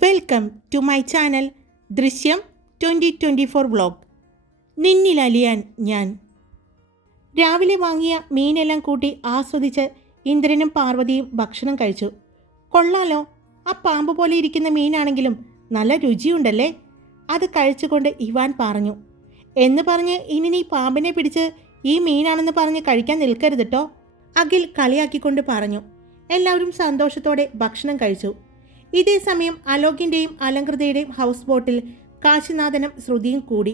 Welcome to my channel ദൃശ്യം 2024 vlog. നിന്നിലലിയാൻ ഞാൻ. രാവിലെ വാങ്ങിയ മീനെല്ലാം കൂട്ടി ആസ്വദിച്ച് ഇന്ദ്രനും പാർവതിയും ഭക്ഷണം കഴിച്ചു. കൊള്ളാലോ, ആ പാമ്പ് പോലെ ഇരിക്കുന്ന മീനാണെങ്കിലും നല്ല രുചിയുണ്ടല്ലേ, അത് കഴിച്ചുകൊണ്ട് ഇവാൻ പറഞ്ഞു. എന്ന് പറഞ്ഞ് ഇനി നീ പാമ്പിനെ പിടിച്ച് ഈ മീനാണെന്ന് പറഞ്ഞ് കഴിക്കാൻ നിൽക്കരുത് കേട്ടോ, അഖിൽ കളിയാക്കിക്കൊണ്ട് പറഞ്ഞു. എല്ലാവരും സന്തോഷത്തോടെ ഭക്ഷണം കഴിച്ചു. ഇതേ സമയം അലോകിൻ്റെയും അലങ്കൃതയുടെയും ഹൗസ് ബോട്ടിൽ കാശിനാഥനും ശ്രുതിയും കൂടി.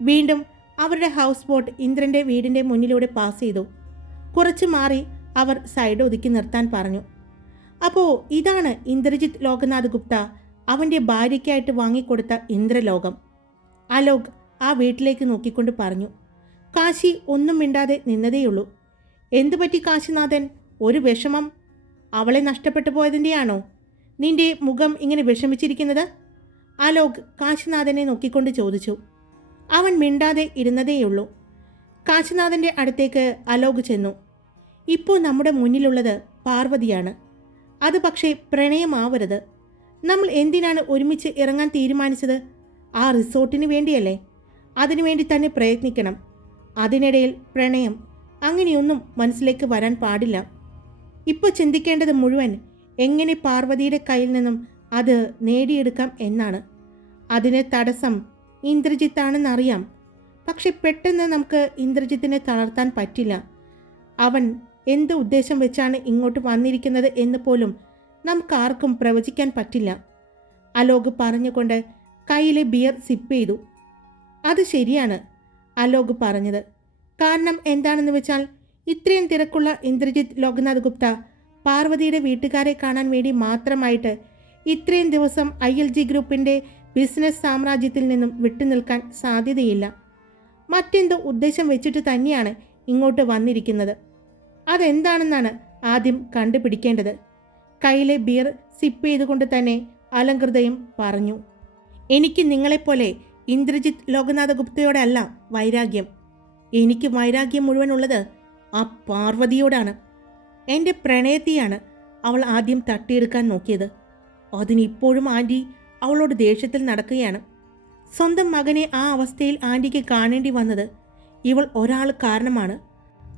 വീണ്ടും അവരുടെ ഹൗസ് ബോട്ട് ഇന്ദ്രൻ്റെ വീടിൻ്റെ മുന്നിലൂടെ പാസ് ചെയ്തു. കുറച്ച് മാറി അവർ സൈഡ് ഒതുക്കി നിർത്താൻ പറഞ്ഞു. അപ്പോൾ ഇതാണ് ഇന്ദ്രജിത്ത് ലോകനാഥ് ഗുപ്ത അവൻ്റെ ഭാര്യയ്ക്കായിട്ട് വാങ്ങിക്കൊടുത്ത ഇന്ദ്രലോകം. അലോക് ആ വീട്ടിലേക്ക് നോക്കിക്കൊണ്ട് പറഞ്ഞു. കാശി ഒന്നും മിണ്ടാതെ നിന്നതേയുള്ളൂ. എന്തു പറ്റി കാശിനാഥൻ, ഒരു വിഷമം? അവളെ നഷ്ടപ്പെട്ടു പോയതിൻ്റെയാണോ നിന്റെ മുഖം ഇങ്ങനെ വിഷമിച്ചിരിക്കുന്നത്? അലോക് കാശിനാഥനെ നോക്കിക്കൊണ്ട് ചോദിച്ചു. അവൻ മിണ്ടാതെ ഇരുന്നതേയുള്ളൂ. കാശിനാഥൻ്റെ അടുത്തേക്ക് അലോക് ചെന്നു. ഇപ്പോൾ നമ്മുടെ മുന്നിലുള്ളത് പാർവതിയാണ്. അത് പക്ഷേ പ്രണയമാവരുത്. നമ്മൾ എന്തിനാണ് ഒരുമിച്ച് ഇറങ്ങാൻ തീരുമാനിച്ചത്? ആ റിസോർട്ടിന് വേണ്ടിയല്ലേ? അതിനുവേണ്ടി തന്നെ പ്രയത്നിക്കണം. അതിനിടയിൽ പ്രണയം അങ്ങനെയൊന്നും മനസ്സിലേക്ക് വരാൻ പാടില്ല. ഇപ്പോൾ ചിന്തിക്കേണ്ടത് മുഴുവൻ എങ്ങനെ പാർവതിയുടെ കയ്യിൽ നിന്നും അത് നേടിയെടുക്കാം എന്നാണ്. അതിന് തടസ്സം ഇന്ദ്രജിത്താണെന്നറിയാം. പക്ഷെ പെട്ടെന്ന് നമുക്ക് ഇന്ദ്രജിത്തിനെ തളർത്താൻ പറ്റില്ല. അവൻ എന്ത് ഉദ്ദേശം വെച്ചാണ് ഇങ്ങോട്ട് വന്നിരിക്കുന്നത് എന്ന് പോലും നമുക്കാർക്കും പ്രവചിക്കാൻ പറ്റില്ല. അലോക് പറഞ്ഞുകൊണ്ട് കയ്യിലെ ബിയർ സിപ്പ് ചെയ്തു. അത് ശരിയാണ് അലോക് പറഞ്ഞത്. കാരണം എന്താണെന്ന് വെച്ചാൽ ഇത്രയും തിരക്കുള്ള ഇന്ദ്രജിത്ത് ലോകനാഥ് ഗുപ്ത പാർവതിയുടെ വീട്ടുകാരെ കാണാൻ വേണ്ടി മാത്രമായിട്ട് ഇത്രയും ദിവസം ILG ഗ്രൂപ്പിൻ്റെ ബിസിനസ് സാമ്രാജ്യത്തിൽ നിന്നും വിട്ടുനിൽക്കാൻ സാധ്യതയില്ല. മറ്റെന്തോ ഉദ്ദേശം വെച്ചിട്ട് തന്നെയാണ് ഇങ്ങോട്ട് വന്നിരിക്കുന്നത്. അതെന്താണെന്നാണ് ആദ്യം കണ്ടുപിടിക്കേണ്ടത്. കയ്യിലെ ബിയർ സിപ്പ് ചെയ്തുകൊണ്ട് തന്നെ അലങ്കൃതയും പറഞ്ഞു. എനിക്ക് നിങ്ങളെപ്പോലെ ഇന്ദ്രജിത്ത് ലോകനാഥ ഗുപ്തയോടല്ല വൈരാഗ്യം. എനിക്ക് വൈരാഗ്യം മുഴുവനുള്ളത് ആ പാർവതിയോടാണ്. എൻ്റെ പ്രണയത്തെയാണ് അവൾ ആദ്യം തട്ടിയെടുക്കാൻ നോക്കിയത്. അതിനിപ്പോഴും ആൻറ്റി അവളോട് ദേഷ്യത്തിൽ നടക്കുകയാണ്. സ്വന്തം മകനെ ആ അവസ്ഥയിൽ ആൻറ്റിക്ക് കാണേണ്ടി വന്നത് ഇവൾ ഒരാൾ കാരണമാണ്.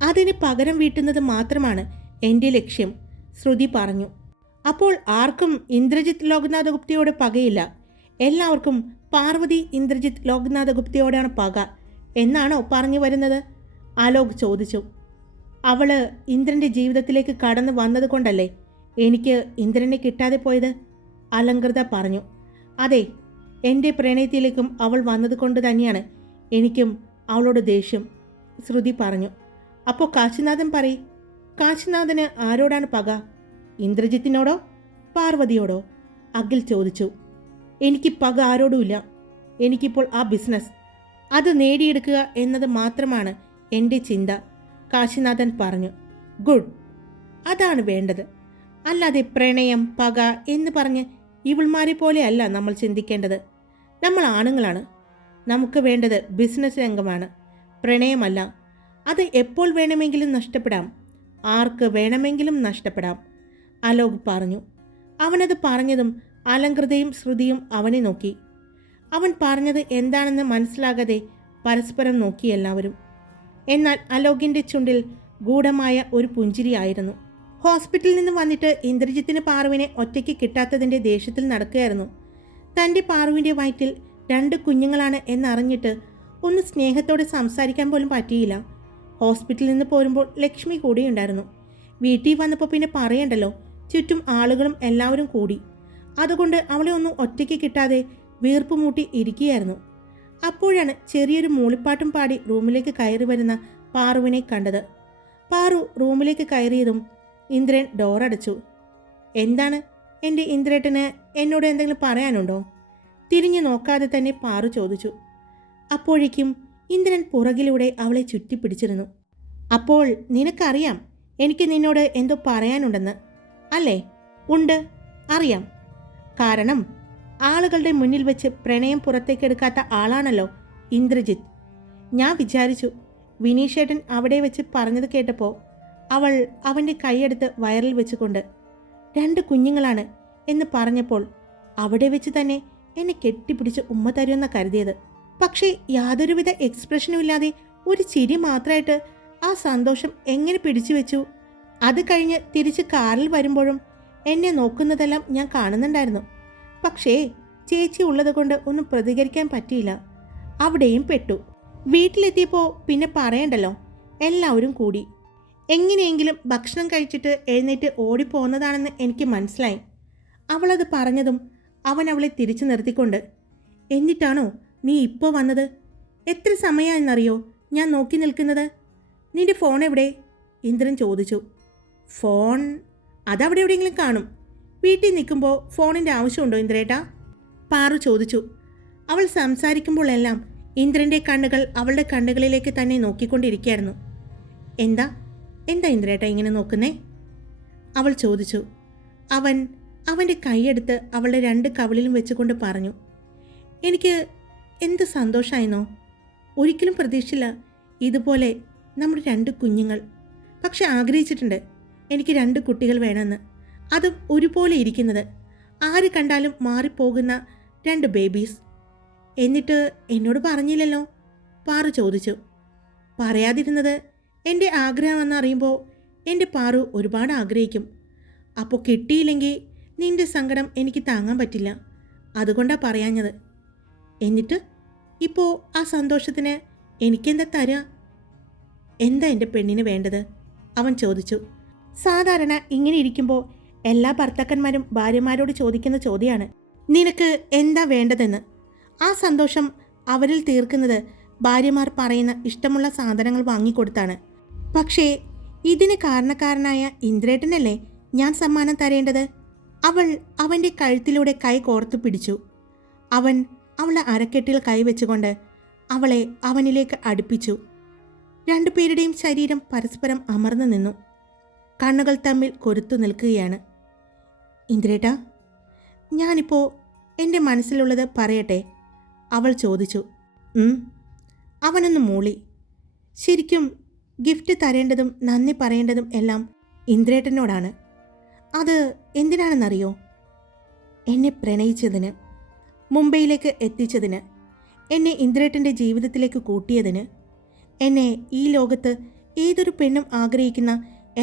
അതിന് പകരം വീട്ടുന്നത് മാത്രമാണ് എൻ്റെ ലക്ഷ്യം, ശ്രുതി പറഞ്ഞു. അപ്പോൾ ആർക്കും ഇന്ദ്രജിത്ത് ലോകനാഥ ഗുപ്തയോട് പകയില്ല. എല്ലാവർക്കും പാർവതി ഇന്ദ്രജിത്ത് ലോകനാഥ ഗുപ്തയോടാണ് പക എന്നാണോ പറഞ്ഞു വരുന്നത്? അലോക് ചോദിച്ചു. അവള് ഇന്ദ്രൻ്റെ ജീവിതത്തിലേക്ക് കടന്നു വന്നത് കൊണ്ടല്ലേ എനിക്ക് ഇന്ദ്രനെ കിട്ടാതെ പോയത്? അലങ്കൃത പറഞ്ഞു. അതെ, എൻ്റെ പ്രണയത്തിലേക്കും അവൾ വന്നതുകൊണ്ട് തന്നെയാണ് എനിക്കും അവളോട് ദേഷ്യം, ശ്രുതി പറഞ്ഞു. അപ്പോൾ കാശിനാഥൻ പറയും. കാശിനാഥന് ആരോടാണ് പക? ഇന്ദ്രജിത്തിനോടോ പാർവതിയോടോ? അഖിൽ ചോദിച്ചു. എനിക്ക് പക ആരോടുമില്ല. എനിക്കിപ്പോൾ ആ ബിസിനസ് അത് നേടിയെടുക്കുക എന്നത് മാത്രമാണ് എൻ്റെ ചിന്ത, കാശിനാഥൻ പറഞ്ഞു. ഗുഡ്, അതാണ് വേണ്ടത്. അല്ലാതെ പ്രണയം പക എന്ന് പറഞ്ഞ് ഇവൾമാരെ പോലെയല്ല നമ്മൾ ചിന്തിക്കേണ്ടത്. നമ്മൾ ആണുങ്ങളാണ്. നമുക്ക് വേണ്ടത് ബിസിനസ് രംഗമാണ്, പ്രണയമല്ല. അത് എപ്പോൾ വേണമെങ്കിലും നഷ്ടപ്പെടാം, ആർക്ക് വേണമെങ്കിലും നഷ്ടപ്പെടാം, അലോക് പറഞ്ഞു. അവനത് പറഞ്ഞതും അലങ്കൃതയും ശ്രുതിയും അവനെ നോക്കി. അവൻ പറഞ്ഞത് എന്താണെന്ന് മനസ്സിലാകാതെ പരസ്പരം നോക്കി എല്ലാവരും. എന്നാൽ അലോകിൻ്റെ ചുണ്ടിൽ ഗൂഢമായ ഒരു പുഞ്ചിരിയായിരുന്നു. ഹോസ്പിറ്റലിൽ നിന്ന് വന്നിട്ട് ഇന്ദ്രജിത്തിന് പാറുവിനെ ഒറ്റയ്ക്ക് കിട്ടാത്തതിൻ്റെ ദേഷ്യത്തിൽ നടക്കുകയായിരുന്നു. തൻ്റെ പാറുവിൻ്റെ വയറ്റിൽ 2 കുഞ്ഞുങ്ങളാണ് എന്നറിഞ്ഞിട്ട് ഒന്ന് സ്നേഹത്തോടെ സംസാരിക്കാൻ പോലും പറ്റിയില്ല. ഹോസ്പിറ്റലിൽ നിന്ന് പോരുമ്പോൾ ലക്ഷ്മി കൂടിയുണ്ടായിരുന്നു. വീട്ടിൽ വന്നപ്പോൾ പിന്നെ പറയണ്ടല്ലോ, ചുറ്റും ആളുകളും എല്ലാവരും കൂടി. അതുകൊണ്ട് അവളെ ഒന്നും ഒറ്റയ്ക്ക് കിട്ടാതെ വീർപ്പ് മൂട്ടി ഇരിക്കുകയായിരുന്നു. അപ്പോഴാണ് ചെറിയൊരു മൂളിപ്പാട്ടും പാടി റൂമിലേക്ക് കയറി വരുന്ന പാറുവിനെ കണ്ടത്. പാറു റൂമിലേക്ക് കയറിയതും ഇന്ദ്രൻ ഡോറടച്ചു. എന്താണ് എൻ്റെ ഇന്ദ്രേട്ടന് എന്നോട് എന്തെങ്കിലും പറയാനുണ്ടോ? തിരിഞ്ഞു നോക്കാതെ തന്നെ പാറു ചോദിച്ചു. അപ്പോഴേക്കും ഇന്ദ്രൻ പുറകിലൂടെ അവളെ ചുറ്റിപ്പിടിച്ചിരുന്നു. അപ്പോൾ നിനക്കറിയാം എനിക്ക് നിന്നോട് എന്തോ പറയാനുണ്ടെന്ന് അല്ലേ? ഉണ്ട്, അറിയാം. കാരണം ആളുകളുടെ മുന്നിൽ വെച്ച് പ്രണയം പുറത്തേക്കെടുക്കാത്ത ആളാണല്ലോ ഇന്ദ്രജിത്ത്. ഞാൻ വിചാരിച്ചു വിനീഷേട്ടൻ അവിടെ വെച്ച് പറഞ്ഞത് കേട്ടപ്പോൾ അവൾ അവൻ്റെ കൈയെടുത്ത് വയറിൽ വെച്ചുകൊണ്ട് 2 കുഞ്ഞുങ്ങളാണ് എന്ന് പറഞ്ഞപ്പോൾ അവിടെ വെച്ച് തന്നെ എന്നെ കെട്ടിപ്പിടിച്ച് ഉമ്മ തരുമെന്ന കരുതിയത്. പക്ഷേ യാതൊരുവിധ എക്സ്പ്രഷനും ഇല്ലാതെ ഒരു ചിരി മാത്രമായിട്ട് ആ സന്തോഷം എങ്ങനെ പിടിച്ചു വെച്ചു. അത് കഴിഞ്ഞ് തിരിച്ച് കാറിൽ വരുമ്പോഴും എന്നെ നോക്കുന്നതെല്ലാം ഞാൻ കാണുന്നുണ്ടായിരുന്നു. പക്ഷേ ചേച്ചി ഉള്ളത് കൊണ്ട് ഒന്നും പ്രതികരിക്കാൻ പറ്റിയില്ല. അവിടെയും പെട്ടു. വീട്ടിലെത്തിയപ്പോൾ പിന്നെ പറയണ്ടല്ലോ, എല്ലാവരും കൂടി. എങ്ങനെയെങ്കിലും ഭക്ഷണം കഴിച്ചിട്ട് എഴുന്നേറ്റ് ഓടിപ്പോകുന്നതാണെന്ന് എനിക്ക് മനസ്സിലായി. അവളത് പറഞ്ഞതും അവൻ അവളെ തിരിച്ചു നിർത്തിക്കൊണ്ട്, എന്നിട്ടാണോ നീ ഇപ്പോൾ വന്നത്? എത്ര സമയമായെന്നറിയോ ഞാൻ നോക്കി നിൽക്കുന്നത്? നിന്റെ ഫോൺ എവിടെ? ഇന്ദ്രൻ ചോദിച്ചു. ഫോൺ അതവിടെ എവിടെയെങ്കിലും കാണും. വീട്ടിൽ നിൽക്കുമ്പോൾ ഫോണിൻ്റെ ആവശ്യമുണ്ടോ ഇന്ദ്രേട്ടാ? പാറു ചോദിച്ചു. അവൾ സംസാരിക്കുമ്പോഴെല്ലാം ഇന്ദ്രൻ്റെ കണ്ണുകൾ അവളുടെ കണ്ണുകളിലേക്ക് തന്നെ നോക്കിക്കൊണ്ടിരിക്കുകയായിരുന്നു. എന്താ എന്താ ഇന്ദ്രേട്ടാ ഇങ്ങനെ നോക്കുന്നേ? അവൾ ചോദിച്ചു. അവൻ്റെ കൈയെടുത്ത് അവളുടെ 2 കവിളിലും വെച്ചുകൊണ്ട് പറഞ്ഞു, എനിക്ക് എന്ത് സന്തോഷമായിരുന്നോ. ഒരിക്കലും പ്രതീക്ഷിച്ചില്ല ഇതുപോലെ നമ്മുടെ 2 കുഞ്ഞുങ്ങൾ. പക്ഷെ ആഗ്രഹിച്ചിട്ടുണ്ട് എനിക്ക് 2 കുട്ടികൾ വേണമെന്ന്. അതും ഒരുപോലെ ഇരിക്കുന്നത്, ആര് കണ്ടാലും മാറിപ്പോകുന്ന 2 ബേബീസ്. എന്നിട്ട് എന്നോട് പറഞ്ഞില്ലല്ലോ? പാറു ചോദിച്ചു. പറയാതിരുന്നത് എൻ്റെ ആഗ്രഹമെന്നറിയുമ്പോൾ എൻ്റെ പാറു ഒരുപാട് ആഗ്രഹിക്കും. അപ്പോൾ കിട്ടിയില്ലെങ്കിൽ നിൻ്റെ സങ്കടം എനിക്ക് താങ്ങാൻ പറ്റില്ല. അതുകൊണ്ടാണ് പറയാഞ്ഞത്. എന്നിട്ട് ഇപ്പോൾ ആ സന്തോഷത്തിന് എനിക്കെന്താ തരാ? എന്താ എൻ്റെ പെണ്ണിന് വേണ്ടത്? അവൻ ചോദിച്ചു. സാധാരണ ഇങ്ങനെ ഇരിക്കുമ്പോൾ എല്ലാ ഭർത്താക്കന്മാരും ഭാര്യമാരോട് ചോദിക്കുന്ന ചോദ്യമാണ്, നിനക്ക് എന്താ വേണ്ടതെന്ന്. ആ സന്തോഷം അവരിൽ തീർക്കുന്നത് ഭാര്യമാർ പറയുന്ന ഇഷ്ടമുള്ള സാധനങ്ങൾ വാങ്ങിക്കൊടുത്താണ്. പക്ഷേ ഇതിന് കാരണക്കാരനായ ഇന്ദ്രേട്ടനല്ലേ ഞാൻ സമ്മാനം തരേണ്ടത്? അവൾ അവൻ്റെ കഴുത്തിലൂടെ കൈ കോർത്തു പിടിച്ചു. അവൻ അവളെ അരക്കെട്ടിൽ കൈവച്ചുകൊണ്ട് അവളെ അവനിലേക്ക് അടുപ്പിച്ചു. 2 പേരുടെയും ശരീരം പരസ്പരം അമർന്നു നിന്നു. കണ്ണുകൾ തമ്മിൽ കൊരുത്തു നിൽക്കുകയാണ്. ഇന്ദ്രേട്ടാ, ഞാനിപ്പോൾ എൻ്റെ മനസ്സിലുള്ളത് പറയട്ടെ? അവൾ ചോദിച്ചു. അവനൊന്ന് മൂളി. ശരിക്കും ഗിഫ്റ്റ് തരേണ്ടതും നന്ദി പറയേണ്ടതും എല്ലാം ഇന്ദ്രേട്ടനോടാണ്. അത് എന്തിനാണെന്നറിയോ? എന്നെ പ്രണയിച്ചതിന്, മുംബൈയിലേക്ക് എത്തിച്ചതിന്, എന്നെ ഇന്ദ്രേട്ടൻ്റെ ജീവിതത്തിലേക്ക് കൂട്ടിയതിന്, എന്നെ ഈ ലോകത്ത് ഏതൊരു പെണ്ണും ആഗ്രഹിക്കുന്ന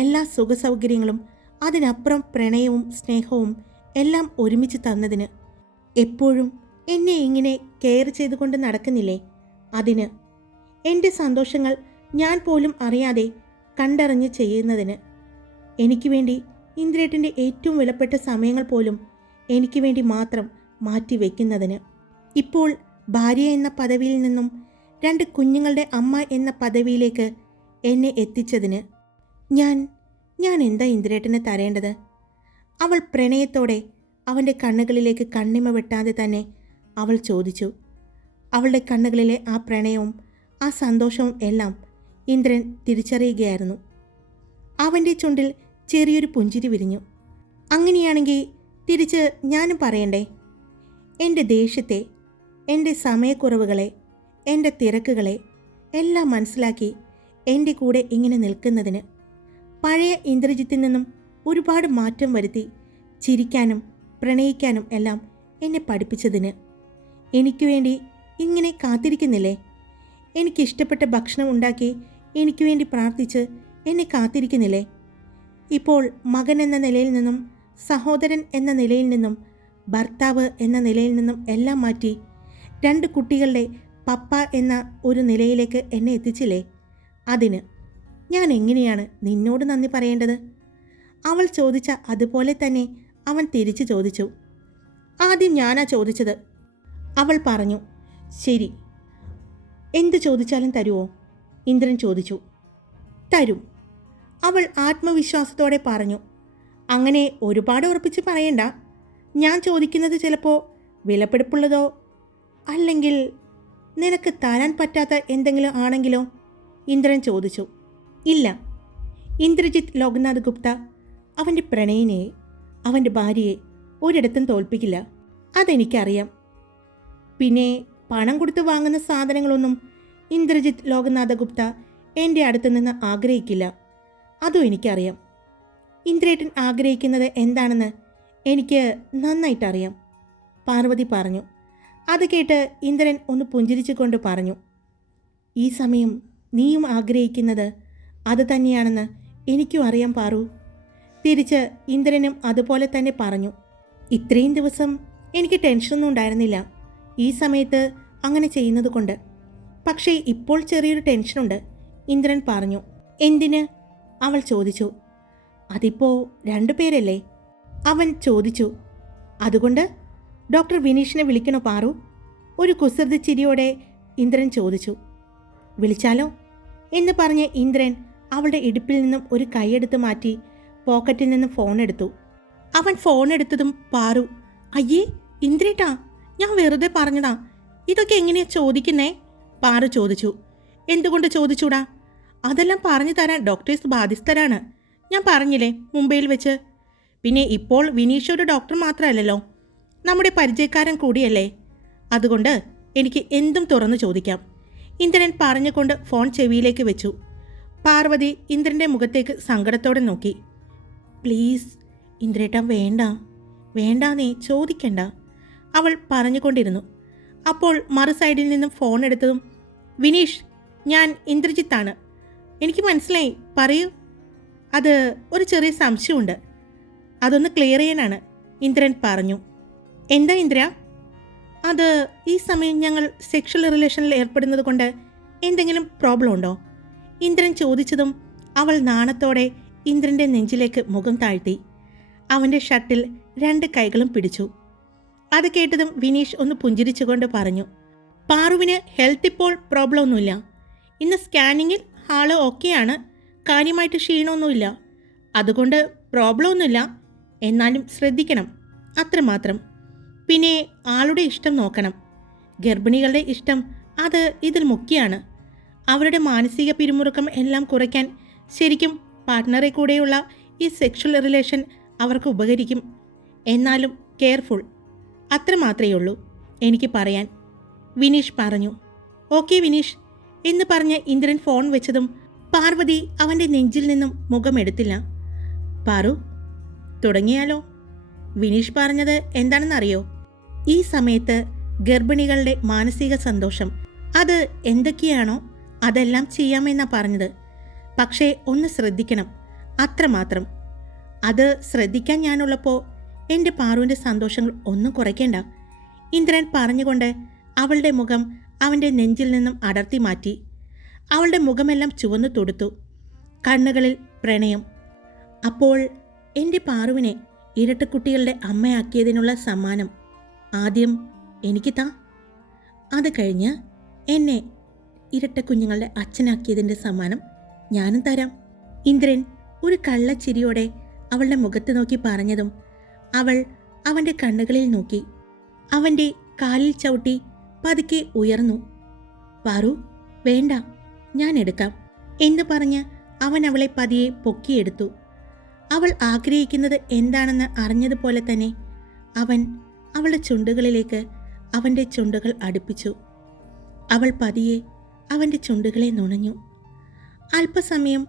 എല്ലാ സുഖസൗകര്യങ്ങളും അതിനപ്പുറം പ്രണയവും സ്നേഹവും എല്ലാം ഒരുമിച്ച് തന്നതിന്, എപ്പോഴും എന്നെ ഇങ്ങനെ കെയർ ചെയ്തുകൊണ്ട് നടക്കുന്നില്ലേ അതിന്, എൻ്റെ സന്തോഷങ്ങൾ ഞാൻ പോലും അറിയാതെ കണ്ടറിഞ്ഞ് ചെയ്യുന്നതിന്, എനിക്ക് വേണ്ടി ഇന്ദ്രേട്ടൻ്റെ ഏറ്റവും വിലപ്പെട്ട സമയങ്ങൾ പോലും എനിക്ക് വേണ്ടി മാത്രം മാറ്റി വയ്ക്കുന്നതിന്, ഇപ്പോൾ ഭാര്യ എന്ന പദവിയിൽ നിന്നും 2 കുഞ്ഞുങ്ങളുടെ അമ്മ എന്ന പദവിയിലേക്ക് എന്നെ എത്തിച്ചതിന് ഞാൻ എന്താ ഇന്ദ്രേട്ടന് തരേണ്ടത്? അവൾ പ്രണയത്തോടെ അവൻ്റെ കണ്ണുകളിലേക്ക് കണ്ണിമ വെട്ടാതെ തന്നെ അവൾ ചോദിച്ചു. അവളുടെ കണ്ണുകളിലെ ആ പ്രണയവും ആ സന്തോഷവും എല്ലാം ഇന്ദ്രൻ തിരിച്ചറിയുകയായിരുന്നു. അവൻ്റെ ചുണ്ടിൽ ചെറിയൊരു പുഞ്ചിരി വിരിഞ്ഞു. അങ്ങനെയാണെങ്കിൽ തിരിച്ച് ഞാനും പറയണ്ടേ? എൻ്റെ ദേഷ്യത്തെ, എൻ്റെ സമയക്കുറവുകളെ, എൻ്റെ തിരക്കുകളെ എല്ലാം മനസ്സിലാക്കി എൻ്റെ കൂടെ ഇങ്ങനെ നിൽക്കുന്നതിന്, പഴയ ഇന്ദ്രജിത്തിൽ നിന്നും ഒരുപാട് മാറ്റം വരുത്തി ചിരിക്കാനും പ്രണയിക്കാനും എല്ലാം എന്നെ പഠിപ്പിച്ചതിന്, എനിക്ക് വേണ്ടി ഇങ്ങനെ കാത്തിരിക്കുന്നില്ലേ? എനിക്കിഷ്ടപ്പെട്ട ഭക്ഷണം ഉണ്ടാക്കി എനിക്ക് വേണ്ടി പ്രാർത്ഥിച്ച് എന്നെ കാത്തിരിക്കുന്നില്ലേ? ഇപ്പോൾ മകൻ എന്ന നിലയിൽ നിന്നും, സഹോദരൻ എന്ന നിലയിൽ നിന്നും, ഭർത്താവ് എന്ന നിലയിൽ നിന്നും എല്ലാം മാറ്റി 2 കുട്ടികളുടെ പപ്പ എന്ന ഒരു നിലയിലേക്ക് എന്നെ എത്തിച്ചില്ലേ? അതിന് ഞാൻ എങ്ങനെയാണ് നിന്നോട് നന്ദി പറയേണ്ടത്? അവൾ ചോദിച്ച അതുപോലെ തന്നെ അവൻ തിരിച്ചു ചോദിച്ചു. ആദ്യം ഞാനാ ചോദിച്ചത്. അവൾ പറഞ്ഞു. ശരി, എന്തു ചോദിച്ചാലും തരുമോ? ഇന്ദ്രൻ ചോദിച്ചു. തരും, അവൾ ആത്മവിശ്വാസത്തോടെ പറഞ്ഞു. അങ്ങനെ ഒരുപാട് ഉറപ്പിച്ച് പറയണ്ട. ഞാൻ ചോദിക്കുന്നത് ചിലപ്പോൾ വിലപിടിപ്പുള്ളതോ അല്ലെങ്കിൽ നിനക്ക് തരാൻ പറ്റാത്ത എന്തെങ്കിലും ആണെങ്കിലോ? ഇന്ദ്രൻ ചോദിച്ചു. ഇല്ല, ഇന്ദ്രജിത്ത് ലോക്നാഥ് ഗുപ്ത അവൻ്റെ പ്രണയിനിയെ, അവൻ്റെ ഭാര്യയെ ഒരിടത്തും തോൽപ്പിക്കില്ല. അതെനിക്കറിയാം. പിന്നെ പണം കൊടുത്ത് വാങ്ങുന്ന സാധനങ്ങളൊന്നും ഇന്ദ്രജിത്ത് ലോക്നാഥ ഗുപ്ത എൻ്റെ അടുത്ത് നിന്ന് ആഗ്രഹിക്കില്ല. അതും എനിക്കറിയാം. ഇന്ദ്രേട്ടൻ ആഗ്രഹിക്കുന്നത് എന്താണെന്ന് എനിക്ക് നന്നായിട്ടറിയാം. പാർവതി പറഞ്ഞു. അത് കേട്ട് ഇന്ദ്രൻ ഒന്ന് പുഞ്ചിരിച്ചുകൊണ്ട് പറഞ്ഞു, ഈ സമയം നീയും ആഗ്രഹിക്കുന്നത് അത് തന്നെയാണെന്ന് എനിക്കും അറിയാം പാറു. തിരിച്ച് ഇന്ദ്രനും അതുപോലെ തന്നെ പറഞ്ഞു. ഇത്രയും ദിവസം എനിക്ക് ടെൻഷനൊന്നും ഉണ്ടായിരുന്നില്ല ഈ സമയത്ത് അങ്ങനെ ചെയ്യുന്നത് കൊണ്ട്. പക്ഷേ ഇപ്പോൾ ചെറിയൊരു ടെൻഷനുണ്ട്, ഇന്ദ്രൻ പറഞ്ഞു. എന്തിന്? അവൾ ചോദിച്ചു. അതിപ്പോൾ 2 പേരല്ലേ? അവൻ ചോദിച്ചു. അതുകൊണ്ട് ഡോക്ടർ വിനീഷിനെ വിളിക്കണോ പാറു? ഒരു കുസൃതി ചിരിയോടെ ഇന്ദ്രൻ ചോദിച്ചു. വിളിച്ചാലോ എന്ന് പറഞ്ഞ് ഇന്ദ്രൻ അവളുടെ ഇടുപ്പിൽ നിന്നും ഒരു കൈയെടുത്ത് മാറ്റി പോക്കറ്റിൽ നിന്നും ഫോൺ എടുത്തു. അവൻ ഫോൺ എടുത്തതും പാറു, അയ്യേ ഇന്ദ്രേട്ടാ, ഞാൻ വെറുതെ പറഞ്ഞതാ, ഇതൊക്കെ എങ്ങനെയാ ചോദിക്കുന്നേ? പാറു ചോദിച്ചു. എന്തുകൊണ്ട് ചോദിച്ചൂടാ? അതെല്ലാം പറഞ്ഞു തരാൻ ഡോക്ടേഴ്സ് ബാധ്യസ്ഥരാണ്. ഞാൻ പറഞ്ഞില്ലേ മുംബൈയിൽ വെച്ച്. പിന്നെ ഇപ്പോൾ വിനീഷ് ഒരു ഡോക്ടർ മാത്രമല്ലല്ലോ, നമ്മുടെ പരിചയക്കാരൻ കൂടിയല്ലേ. അതുകൊണ്ട് എനിക്ക് എന്തും തുറന്നു ചോദിക്കാം. ഇന്ദ്രൻ പറഞ്ഞുകൊണ്ട് ഫോൺ ചെവിയിലേക്ക് വെച്ചു. പാർവതി ഇന്ദ്രൻ്റെ മുഖത്തേക്ക് സങ്കടത്തോടെ നോക്കി. പ്ലീസ് ഇന്ദ്രേട്ടൻ, വേണ്ടാന്നേ, ചോദിക്കണ്ട, അവൾ പറഞ്ഞുകൊണ്ടിരുന്നു. അപ്പോൾ മറു സൈഡിൽ നിന്നും ഫോൺ എടുത്തതും, വിനീഷ്, ഞാൻ ഇന്ദ്രജിത്താണ്. എനിക്ക് മനസ്സിലായി, പറയൂ. അത് ഒരു ചെറിയ സംശയമുണ്ട്, അതൊന്ന് ക്ലിയർ ചെയ്യാനാണ്, ഇന്ദ്രൻ പറഞ്ഞു. എന്താ ഇന്ദ്ര? അത് ഈ സമയം ഞങ്ങൾ സെക്ഷൽ റിലേഷനിൽ ഏർപ്പെടുന്നത് കൊണ്ട് എന്തെങ്കിലും പ്രോബ്ലം ഉണ്ടോ? ഇന്ദ്രൻ ചോദിച്ചതും അവൾ നാണത്തോടെ ഇന്ദ്രൻ്റെ നെഞ്ചിലേക്ക് മുഖം താഴ്ത്തി അവൻ്റെ ഷർട്ടിൽ 2 കൈകളും പിടിച്ചു. അത് കേട്ടതും വിനീഷ് ഒന്ന് പുഞ്ചിരിച്ചുകൊണ്ട് പറഞ്ഞു, പാറുവിന് ഹെൽത്ത് ഇപ്പോൾ പ്രോബ്ലം ഒന്നുമില്ല. ഇന്ന് സ്കാനിങ്ങിൽ ആള് ഓക്കെയാണ്, കാര്യമായിട്ട് ക്ഷീണമൊന്നുമില്ല. അതുകൊണ്ട് പ്രോബ്ലം ഒന്നുമില്ല. എന്നാലും ശ്രദ്ധിക്കണം, അത്രമാത്രം. പിന്നെ ആളുടെ ഇഷ്ടം നോക്കണം. ഗർഭിണികളുടെ ഇഷ്ടം അത് ഇതിൽ മുഖ്യമാണ്. അവരുടെ മാനസിക പിരിമുറുക്കം എല്ലാം കുറയ്ക്കാൻ ശരിക്കും പാർട്ട്ണറെ കൂടെയുള്ള ഈ സെക്ഷൽ റിലേഷൻ അവർക്ക് ഉപകരിക്കും. എന്നാലും കെയർഫുൾ, അത്ര മാത്രമേ ഉള്ളൂ എനിക്ക് പറയാൻ, വിനീഷ് പറഞ്ഞു. ഓക്കെ വിനീഷ് എന്ന് പറഞ്ഞ് ഇന്ദ്രൻ ഫോൺ വെച്ചതും പാർവതി അവൻ്റെ നെഞ്ചിൽ നിന്നും മുഖമെടുത്തില്ല. പാറു, തുടങ്ങിയാലോ? വിനീഷ് പറഞ്ഞത് എന്താണെന്നറിയോ? ഈ സമയത്ത് ഗർഭിണികളുടെ മാനസിക സന്തോഷം അത് എന്തൊക്കെയാണോ അതെല്ലാം ചെയ്യാമെന്നാ പറഞ്ഞത്. പക്ഷേ ഒന്ന് ശ്രദ്ധിക്കണം, അത്രമാത്രം. അത് ശ്രദ്ധിക്കാൻ ഞാനുള്ളപ്പോൾ എൻ്റെ പാറുവിൻ്റെ സന്തോഷങ്ങൾ ഒന്നും കുറയ്ക്കേണ്ട, ഇന്ദ്രൻ പറഞ്ഞുകൊണ്ട് അവളുടെ മുഖം അവൻ്റെ നെഞ്ചിൽ നിന്നും അടർത്തി മാറ്റി. അവളുടെ മുഖമെല്ലാം ചുവന്നു തൊടുത്തു, കണ്ണുകളിൽ പ്രണയം. അപ്പോൾ എൻ്റെ പാറുവിനെ ഇരട്ടക്കുട്ടികളുടെ അമ്മയാക്കിയതിനുള്ള സമ്മാനം ആദ്യം എനിക്ക് താ. അത് കഴിഞ്ഞ് എന്നെ ഇരട്ടക്കുഞ്ഞുങ്ങളുടെ അച്ഛനാക്കിയതിൻ്റെ സമ്മാനം ഞാനും തരാം. ഇന്ദ്രൻ ഒരു കള്ളച്ചിരിയോടെ അവളുടെ മുഖത്ത് നോക്കി പറഞ്ഞതും അവൾ അവൻ്റെ കണ്ണുകളിൽ നോക്കി. അവൻ്റെ കാലിൽ ചവിട്ടി പതുക്കെ ഉയർന്നു. പാറു, വേണ്ട, ഞാൻ എടുക്കാം എന്ന് പറഞ്ഞ് അവൻ അവളെ പതിയെ പൊക്കിയെടുത്തു. അവൾ ആഗ്രഹിക്കുന്നത് എന്താണെന്ന് അറിഞ്ഞതുപോലെ തന്നെ അവൻ അവളുടെ ചുണ്ടുകളിലേക്ക് അവൻ്റെ ചുണ്ടുകൾ അടുപ്പിച്ചു. അവൾ പതിയെ അവൻ്റെ ചുണ്ടുകളെ നുണഞ്ഞു. അല്പസമയം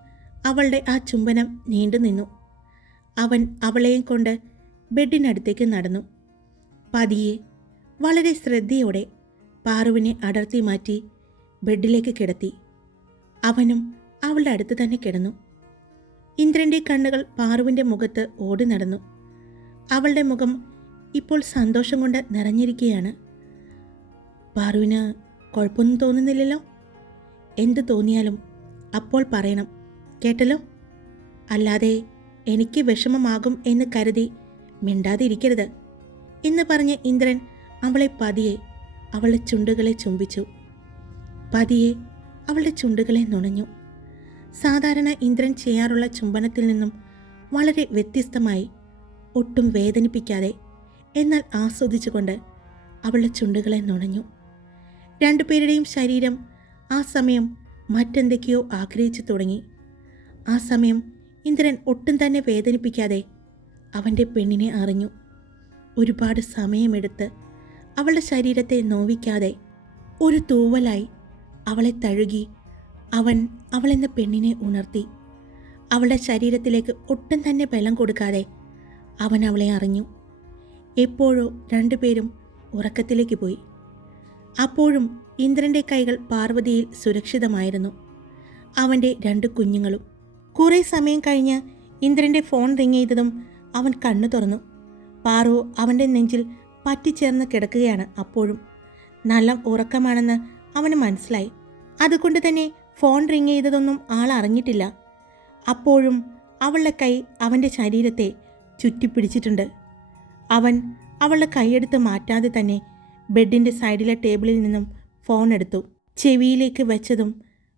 അവളുടെ ആ ചുംബനം നീണ്ടുനിന്നു. അവൻ അവളെയും കൊണ്ട് ബെഡിനടുത്തേക്ക് നടന്നു. പതിയെ വളരെ ശ്രദ്ധയോടെ പാറുവിനെ അടർത്തി മാറ്റി ബെഡിലേക്ക് കിടത്തി. അവനും അവളുടെ അടുത്ത് തന്നെ കിടന്നു. ഇന്ദ്രൻ്റെ കണ്ണുകൾ പാറുവിൻ്റെ മുഖത്ത് ഓടി നടന്നു. അവളുടെ മുഖം ഇപ്പോൾ സന്തോഷം കൊണ്ട് നിറഞ്ഞിരിക്കുകയാണ്. പാറുവിന് കുഴപ്പമൊന്നും തോന്നുന്നില്ലല്ലോ? എന്ത് തോന്നിയാലും അപ്പോൾ പറയണം, കേട്ടല്ലോ? അല്ലാതെ എനിക്ക് വിഷമമാകും എന്ന് കരുതി മിണ്ടാതിരിക്കരുത് എന്ന് പറഞ്ഞ് ഇന്ദ്രൻ അവളെ പതിയെ അവളുടെ ചുണ്ടുകളെ ചുംബിച്ചു. പതിയെ അവളുടെ ചുണ്ടുകളെ നുണഞ്ഞു. സാധാരണ ഇന്ദ്രൻ ചെയ്യാറുള്ള ചുംബനത്തിൽ നിന്നും വളരെ വ്യത്യസ്തമായി, ഒട്ടും വേദനിപ്പിക്കാതെ എന്നാൽ ആസ്വദിച്ചുകൊണ്ട് അവളുടെ ചുണ്ടുകളെ നുണഞ്ഞു. 2 പേരുടെയും ശരീരം ആ സമയം മറ്റെന്തൊക്കെയോ ആഗ്രഹിച്ചു തുടങ്ങി. ആ സമയം ഇന്ദ്രൻ ഒട്ടും തന്നെ വേദനിപ്പിക്കാതെ അവൻ്റെ പെണ്ണിനെ അറിഞ്ഞു. ഒരുപാട് സമയമെടുത്ത് അവളുടെ ശരീരത്തെ നോവിക്കാതെ ഒരു തൂവലായി അവളെ തഴുകി അവൻ അവളെന്ന പെണ്ണിനെ ഉണർത്തി. അവളുടെ ശരീരത്തിലേക്ക് ഒട്ടും തന്നെ ബലം കൊടുക്കാതെ അവൻ അവളെ അറിഞ്ഞു. എപ്പോഴോ 2 പേരും ഉറക്കത്തിലേക്ക് പോയി. അപ്പോഴും ഇന്ദ്രൻ്റെ കൈകൾ പാർവതിയിൽ സുരക്ഷിതമായിരുന്നു, അവൻ്റെ 2 കുഞ്ഞുങ്ങളും. കുറേ സമയം കഴിഞ്ഞ് ഇന്ദ്രൻ്റെ ഫോൺ റിങ് ചെയ്തതും അവൻ കണ്ണു തുറന്നു. പാറു അവൻ്റെ നെഞ്ചിൽ പറ്റിച്ചേർന്ന് കിടക്കുകയാണ്. അപ്പോഴും നല്ല ഉറക്കമാണെന്ന് അവന് മനസ്സിലായി. അതുകൊണ്ട് തന്നെ ഫോൺ റിങ് ചെയ്തതൊന്നും ആൾ അറിഞ്ഞിട്ടില്ല. അപ്പോഴും അവളുടെ കൈ അവൻ്റെ ശരീരത്തെ ചുറ്റിപ്പിടിച്ചിട്ടുണ്ട്. അവൻ അവളുടെ കൈയെടുത്ത് മാറ്റാതെ തന്നെ ബെഡിൻ്റെ സൈഡിലെ ടേബിളിൽ നിന്നും ഫോൺ എടുത്തു. ചെവിയിലേക്ക് വെച്ചതും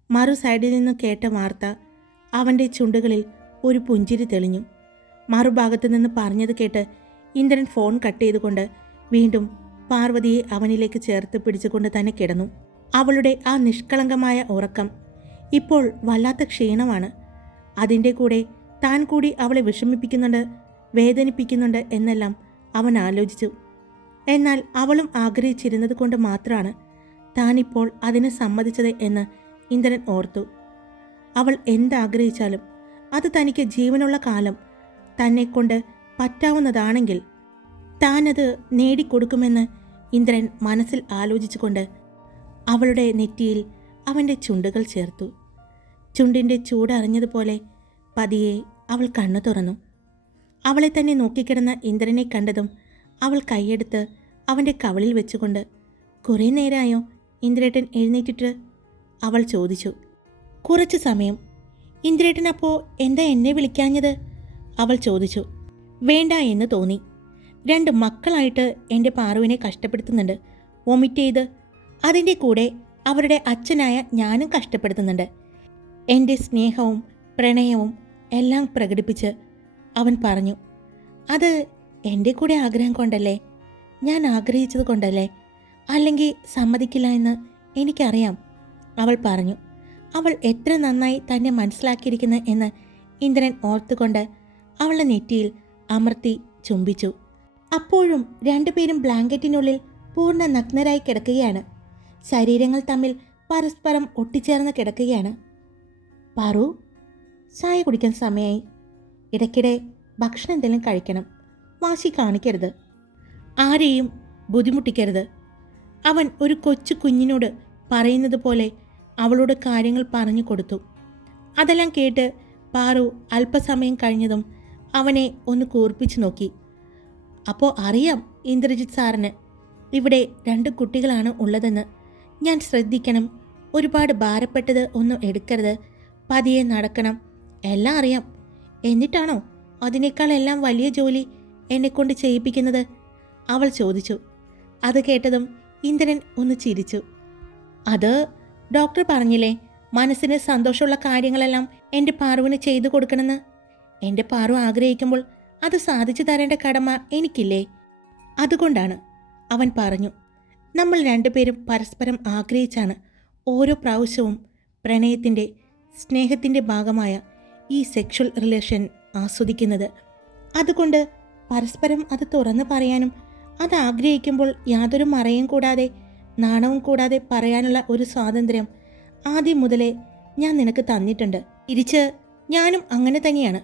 മറു സൈഡിൽ നിന്നും കേട്ട വാർത്ത അവൻ്റെ ചുണ്ടുകളിൽ ഒരു പുഞ്ചിരി തെളിഞ്ഞു. മറുഭാഗത്തു നിന്ന് പറഞ്ഞത് കേട്ട് ഇന്ദ്രൻ ഫോൺ കട്ട് ചെയ്തുകൊണ്ട് വീണ്ടും പാർവതിയെ അവനിലേക്ക് ചേർത്ത് പിടിച്ചുകൊണ്ട് തന്നെ കിടന്നു. അവളുടെ ആ നിഷ്കളങ്കമായ ഉറക്കം ഇപ്പോൾ വല്ലാത്ത ക്ഷീണമാണ്. അതിൻ്റെ കൂടെ താൻ കൂടി അവളെ വിഷമിപ്പിക്കുന്നുണ്ട്, വേദനിപ്പിക്കുന്നുണ്ട് എന്നെല്ലാം അവൻ ആലോചിച്ചു. എന്നാൽ അവളും ആഗ്രഹിച്ചിരുന്നത് കൊണ്ട് മാത്രമാണ് താനിപ്പോൾ അതിന് സമ്മതിച്ചത് എന്ന് ഇന്ദ്രൻ ഓർത്തു. അവൾ എന്താഗ്രഹിച്ചാലും അത് തനിക്ക് ജീവനുള്ള കാലം തന്നെക്കൊണ്ട് പറ്റാവുന്നതാണെങ്കിൽ താനത് നേടിക്കൊടുക്കുമെന്ന് ഇന്ദ്രൻ മനസ്സിൽ ആലോചിച്ചുകൊണ്ട് അവളുടെ നെറ്റിയിൽ അവൻ്റെ ചുണ്ടുകൾ ചേർത്തു. ചുണ്ടിൻ്റെ ചൂടറിഞ്ഞതുപോലെ പതിയെ അവൾ കണ്ണു തുറന്നു. അവളെ തന്നെ നോക്കിക്കിടന്ന ഇന്ദ്രനെ കണ്ടതും അവൾ കൈയെടുത്ത് അവൻ്റെ കവളിൽ വെച്ചുകൊണ്ട്, കുറേ നേരമായോ ഇന്ദ്രേട്ടൻ എഴുന്നേറ്റിട്ട്? അവൾ ചോദിച്ചു. കുറച്ച് സമയം. ഇന്ദ്രേട്ടൻ അപ്പോൾ എന്താ എന്നെ വിളിക്കാഞ്ഞത്? അവൾ ചോദിച്ചു. വേണ്ട എന്ന് തോന്നി. 2 മക്കളായിട്ട് എൻ്റെ പാറുവിനെ കഷ്ടപ്പെടുത്തുന്നുണ്ട്, വൊമിറ്റ് ചെയ്ത്. അതിൻ്റെ കൂടെ അവരുടെ അച്ഛനായ ഞാനും കഷ്ടപ്പെടുത്തുന്നുണ്ട്. എൻ്റെ സ്നേഹവും പ്രണയവും എല്ലാം പ്രകടിപ്പിച്ച് അവൻ പറഞ്ഞു. അത് എൻ്റെ കൂടെ ആഗ്രഹം കൊണ്ടല്ലേ, ഞാൻ ആഗ്രഹിച്ചത് കൊണ്ടല്ലേ, അല്ലെങ്കിൽ സമ്മതിക്കില്ല എന്ന് എനിക്കറിയാം, അവൾ പറഞ്ഞു. അവൾ എത്ര നന്നായി തന്നെ മനസ്സിലാക്കിയിരിക്കുന്നു എന്ന് ഇന്ദ്രൻ ഓർത്തുകൊണ്ട് അവളുടെ നെറ്റിയിൽ അമർത്തി ചുംബിച്ചു. അപ്പോഴും 2 പേരും ബ്ലാങ്കറ്റിനുള്ളിൽ പൂർണ്ണ നഗ്നരായി കിടക്കുകയാണ്. ശരീരങ്ങൾ തമ്മിൽ പരസ്പരം ഒട്ടിച്ചേർന്ന് കിടക്കുകയാണ്. പാറു, ചായ കുടിക്കാൻ സമയമായി. ഇടയ്ക്കിടെ ഭക്ഷണം എന്തെങ്കിലും കഴിക്കണം. വാശി കാണിക്കരുത്, ആരെയും ബുദ്ധിമുട്ടിക്കരുത്. അവൻ ഒരു കൊച്ചു കുഞ്ഞിനോട് പറയുന്നത് പോലെ അവളോട് കാര്യങ്ങൾ പറഞ്ഞു കൊടുത്തു. അതെല്ലാം കേട്ട് പാറു അല്പസമയം കഴിഞ്ഞതും അവനെ ഒന്ന് കൂർപ്പിച്ചു നോക്കി. അപ്പോൾ അറിയാം ഇന്ദ്രജിത്ത് സാറിന് ഇവിടെ 2 കുട്ടികളാണ് ഉള്ളതെന്ന്. ഞാൻ ശ്രദ്ധിക്കണം, ഒരുപാട് ഭാരപ്പെട്ടത് ഒന്നും എടുക്കരുത്, പതിയെ നടക്കണം, എല്ലാം അറിയാം. എന്നിട്ടാണോ അതിനേക്കാളെല്ലാം വലിയ ജോലി എന്നെക്കൊണ്ട് ചെയ്യിപ്പിക്കുന്നത്? അവൾ ചോദിച്ചു. അത് കേട്ടതും ഇന്ദ്രൻ ഒന്ന് ചിരിച്ചു. അത് ഡോക്ടർ പറഞ്ഞില്ലേ, മനസ്സിന് സന്തോഷമുള്ള കാര്യങ്ങളെല്ലാം എൻ്റെ പാറുവിന് ചെയ്തു കൊടുക്കണമെന്ന്. എൻ്റെ പാറു ആഗ്രഹിക്കുമ്പോൾ അത് സാധിച്ചു തരേണ്ട കടമ എനിക്കില്ലേ? അതുകൊണ്ടാണ്, അവൻ പറഞ്ഞു. നമ്മൾ 2 പേരും പരസ്പരം ആഗ്രഹിച്ചാണ് ഓരോ പ്രാവശ്യവും പ്രണയത്തിൻ്റെ, സ്നേഹത്തിൻ്റെ ഭാഗമായ ഈ സെക്ഷൽ റിലേഷൻ ആസ്വദിക്കുന്നത്. അതുകൊണ്ട് പരസ്പരം അത് തുറന്നു പറയാനും അത് ആഗ്രഹിക്കുമ്പോൾ യാതൊരു മറയും കൂടാതെ, നാണവും കൂടാതെ പറയാനുള്ള ഒരു സ്വാതന്ത്ര്യം ആദ്യം മുതലേ ഞാൻ നിനക്ക് തന്നിട്ടുണ്ട്. തിരിച്ച് ഞാനും അങ്ങനെ തന്നെയാണ്.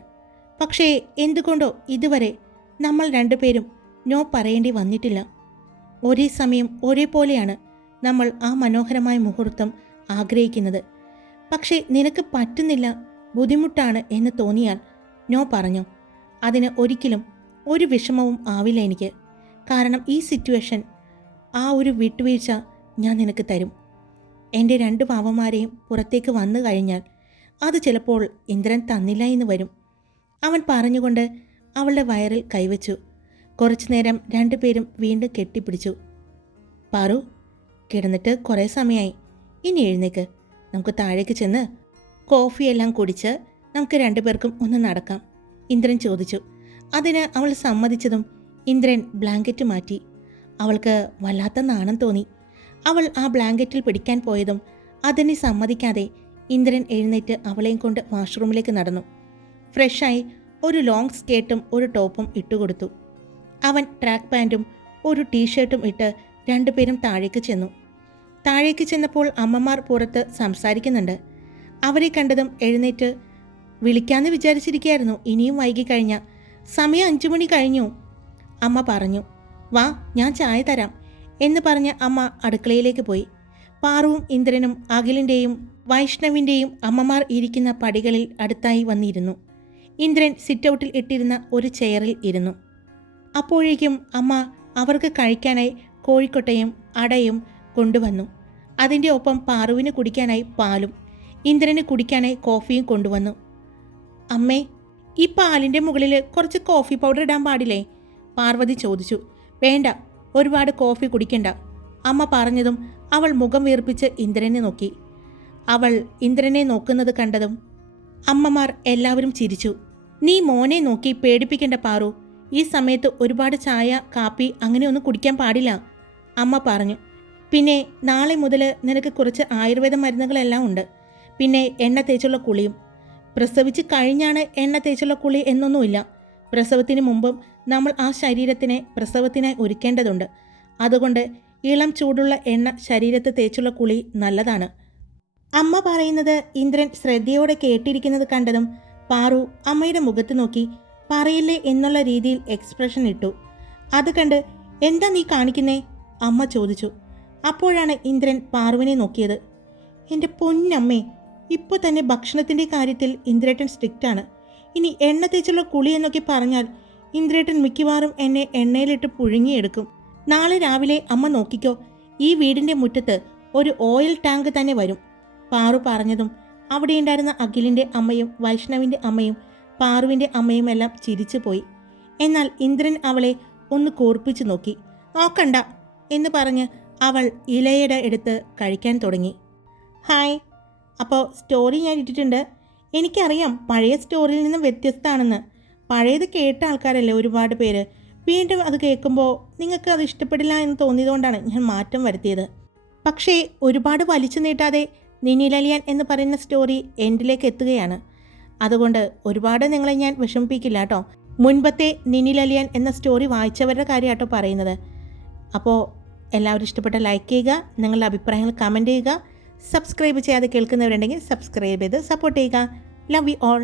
പക്ഷേ എന്തുകൊണ്ടോ ഇതുവരെ നമ്മൾ 2 പേരും നോ പറയേണ്ടി വന്നിട്ടില്ല. ഒരേ സമയം ഒരേപോലെയാണ് നമ്മൾ ആ മനോഹരമായ മുഹൂർത്തം ആഗ്രഹിക്കുന്നത്. പക്ഷേ നിനക്ക് പറ്റുന്നില്ല, ബുദ്ധിമുട്ടാണ് എന്ന് തോന്നിയാൽ നോ പറഞ്ഞോ. അതിന് ഒരിക്കലും ഒരു വിഷമവും ആവില്ല എനിക്ക്. കാരണം ഈ സിറ്റുവേഷൻ, ആ ഒരു വിട്ടുവീഴ്ച ഞാൻ നിനക്ക് തരും. എൻ്റെ 2 പാവന്മാരെയും പുറത്തേക്ക് വന്നു കഴിഞ്ഞാൽ അത് ചിലപ്പോൾ ഇന്ദ്രൻ തന്നില്ല എന്ന് വരും. അവൻ പറഞ്ഞുകൊണ്ട് അവളുടെ വയറിൽ കൈവച്ചു. കുറച്ചു നേരം 2 പേരും വീണ്ടും കെട്ടിപ്പിടിച്ചു. പാറു, കിടന്നിട്ട് കുറേ സമയമായി, ഇനി എഴുന്നേക്ക്, നമുക്ക് താഴേക്ക് ചെന്ന് കോഫിയെല്ലാം കുടിച്ച് നമുക്ക് 2 പേർക്കും ഒന്ന് നടക്കാം, ഇന്ദ്രൻ ചോദിച്ചു. അതിന് അവൾ സമ്മതിച്ചതും ഇന്ദ്രൻ ബ്ലാങ്കറ്റ് മാറ്റി. അവൾക്ക് വല്ലാത്ത നാണം തോന്നി. അവൾ ആ ബ്ലാങ്കറ്റിൽ പിടിക്കാൻ പോയതും അതിനെ സമ്മതിക്കാതെ ഇന്ദ്രൻ എഴുന്നേറ്റ് അവളെയും കൊണ്ട് വാഷ്റൂമിലേക്ക് നടന്നു. ഫ്രഷായി ഒരു ലോങ് സ്കേർട്ടും ഒരു ടോപ്പും ഇട്ടുകൊടുത്തു. അവൻ ട്രാക്ക് പാൻറ്റും ഒരു ടീഷർട്ടും ഇട്ട് 2 പേരും താഴേക്ക് ചെന്നു. താഴേക്ക് ചെന്നപ്പോൾ അമ്മമാർ പുറത്ത് സംസാരിക്കുന്നുണ്ട്. അവരെ കണ്ടതും എഴുന്നേറ്റ്, വിളിക്കാമെന്ന് വിചാരിച്ചിരിക്കുകയായിരുന്നു, ഇനിയും വൈകിക്കഴിഞ്ഞ സമയം 5 മണി കഴിഞ്ഞു, അമ്മ പറഞ്ഞു. വാ, ഞാൻ ചായ തരാം, എന്ന് പറഞ്ഞ് അമ്മ അടുക്കളയിലേക്ക് പോയി. പാറുവും ഇന്ദ്രനും അഖിലിൻ്റെയും വൈഷ്ണവിൻ്റെയും അമ്മമാർ ഇരിക്കുന്ന പടികളിൽ അടുത്തായി വന്നിരുന്നു. ഇന്ദ്രൻ സിറ്റൗട്ടിൽ ഇട്ടിരുന്ന ഒരു ചെയറിൽ ഇരുന്നു. അപ്പോഴേക്കും അമ്മ അവർക്ക് കഴിക്കാനായി കോഴിക്കൊട്ടയും അടയും കൊണ്ടുവന്നു. അതിൻ്റെ ഒപ്പം പാറുവിന് കുടിക്കാനായി പാലും ഇന്ദ്രന് കുടിക്കാനായി കോഫിയും കൊണ്ടുവന്നു. അമ്മേ, ഈ പാലിൻ്റെ മുകളിൽ കുറച്ച് കോഫി പൗഡർ ഇടാൻ പാടില്ലേ? പാർവതി ചോദിച്ചു. വേണ്ട, ഒരുപാട് കോഫി കുടിക്കണ്ട, അമ്മ പറഞ്ഞതും അവൾ മുഖം വീർപ്പിച്ച് ഇന്ദ്രനെ നോക്കി. അവൾ ഇന്ദ്രനെ നോക്കുന്നത് കണ്ടതും അമ്മമാർ എല്ലാവരും ചിരിച്ചു. നീ മോനെ നോക്കി പേടിപ്പിക്കേണ്ട പാറു, ഈ സമയത്ത് ഒരുപാട് ചായ കാപ്പി അങ്ങനെയൊന്നും കുടിക്കാൻ പാടില്ല, അമ്മ പറഞ്ഞു. പിന്നെ നാളെ മുതൽ നിനക്ക് കുറച്ച് ആയുർവേദ മരുന്നുകളെല്ലാം ഉണ്ട്. പിന്നെ എണ്ണ തേച്ചുള്ള കുളിയും. പ്രസവിച്ച് കഴിഞ്ഞാണ് എണ്ണ തേച്ചുള്ള കുളി എന്നൊന്നുമില്ല. പ്രസവത്തിന് മുമ്പും നമ്മൾ ആ ശരീരത്തിനെ പ്രസവത്തിനായി ഒരുക്കേണ്ടതുണ്ട്. അതുകൊണ്ട് ഇളം ചൂടുള്ള എണ്ണ ശരീരത്ത് തേച്ചുള്ള കുളി നല്ലതാണ്. അമ്മ പറയുന്നത് ഇന്ദ്രൻ ശ്രദ്ധയോടെ കേട്ടിരിക്കുന്നത് കണ്ടതും പാറു അമ്മയുടെ മുഖത്ത് നോക്കി പറയില്ലേ എന്നുള്ള രീതിയിൽ എക്സ്പ്രഷൻ ഇട്ടു. അത് കണ്ട് എന്താ നീ കാണിക്കുന്നേ, അമ്മ ചോദിച്ചു. അപ്പോഴാണ് ഇന്ദ്രൻ പാറുവിനെ നോക്കിയത്. എൻ്റെ പൊന്നമ്മേ, ഇപ്പോൾ തന്നെ ഭക്ഷണത്തിൻ്റെ കാര്യത്തിൽ ഇന്ദ്രേട്ടൻ സ്ട്രിക്റ്റാണ്. ഇനി എണ്ണ തേച്ചുള്ള കുളി എന്നൊക്കെ പറഞ്ഞാൽ ഇന്ദ്രേട്ടൻ മിക്കവാറും എന്നെ എണ്ണയിലിട്ട് പുഴുങ്ങിയെടുക്കും. നാളെ രാവിലെ അമ്മ നോക്കിക്കോ, ഈ വീടിൻ്റെ മുറ്റത്ത് ഒരു ഓയിൽ ടാങ്ക് തന്നെ വരും, പാറു പറഞ്ഞതും അവിടെയുണ്ടായിരുന്ന അഖിലിൻ്റെ അമ്മയും വൈഷ്ണവിൻ്റെ അമ്മയും പാറുവിൻ്റെ അമ്മയും എല്ലാം ചിരിച്ചു പോയി. എന്നാൽ ഇന്ദ്രൻ അവളെ ഒന്ന് കൂർപ്പിച്ചു നോക്കി. നോക്കണ്ട എന്ന് പറഞ്ഞ് അവൾ ഇലയുടെ എടുത്ത് കഴിക്കാൻ തുടങ്ങി. ഹായ്, അപ്പോൾ സ്റ്റോറി ഞാൻ ഇട്ടിട്ടുണ്ട്. എനിക്കറിയാം പഴയ സ്റ്റോറിയിൽ നിന്ന് വ്യത്യസ്തമാണെന്ന്. പഴയത് കേട്ട ആൾക്കാരല്ലേ ഒരുപാട് പേര്. വീണ്ടും അത് കേൾക്കുമ്പോൾ നിങ്ങൾക്ക് അത് ഇഷ്ടപ്പെടില്ല എന്ന് തോന്നിയതുകൊണ്ടാണ് ഞാൻ മാറ്റം വരുത്തിയത്. പക്ഷേ ഒരുപാട് വലിച്ചു നീട്ടാതെ നിന്നിലലിയാൻ എന്ന് പറയുന്ന സ്റ്റോറി എൻഡിലേക്ക് എത്തുകയാണ്. അതുകൊണ്ട് ഒരുപാട് നിങ്ങളെ ഞാൻ വിഷമിപ്പിക്കില്ല കേട്ടോ. മുൻപത്തെ നിന്നിലലിയാൻ എന്ന സ്റ്റോറി വായിച്ചവരുടെ കാര്യമാട്ടോ പറയുന്നത്. അപ്പോൾ എല്ലാവരും ഇഷ്ടപ്പെട്ട ലൈക്ക് ചെയ്യുക, നിങ്ങളുടെ അഭിപ്രായങ്ങൾ കമൻറ്റ് ചെയ്യുക. സബ്സ്ക്രൈബ് ചെയ്യാതെ കേൾക്കുന്നവരുണ്ടെങ്കിൽ സബ്സ്ക്രൈബ് ചെയ്ത് സപ്പോർട്ട് ചെയ്യുക. Love you all.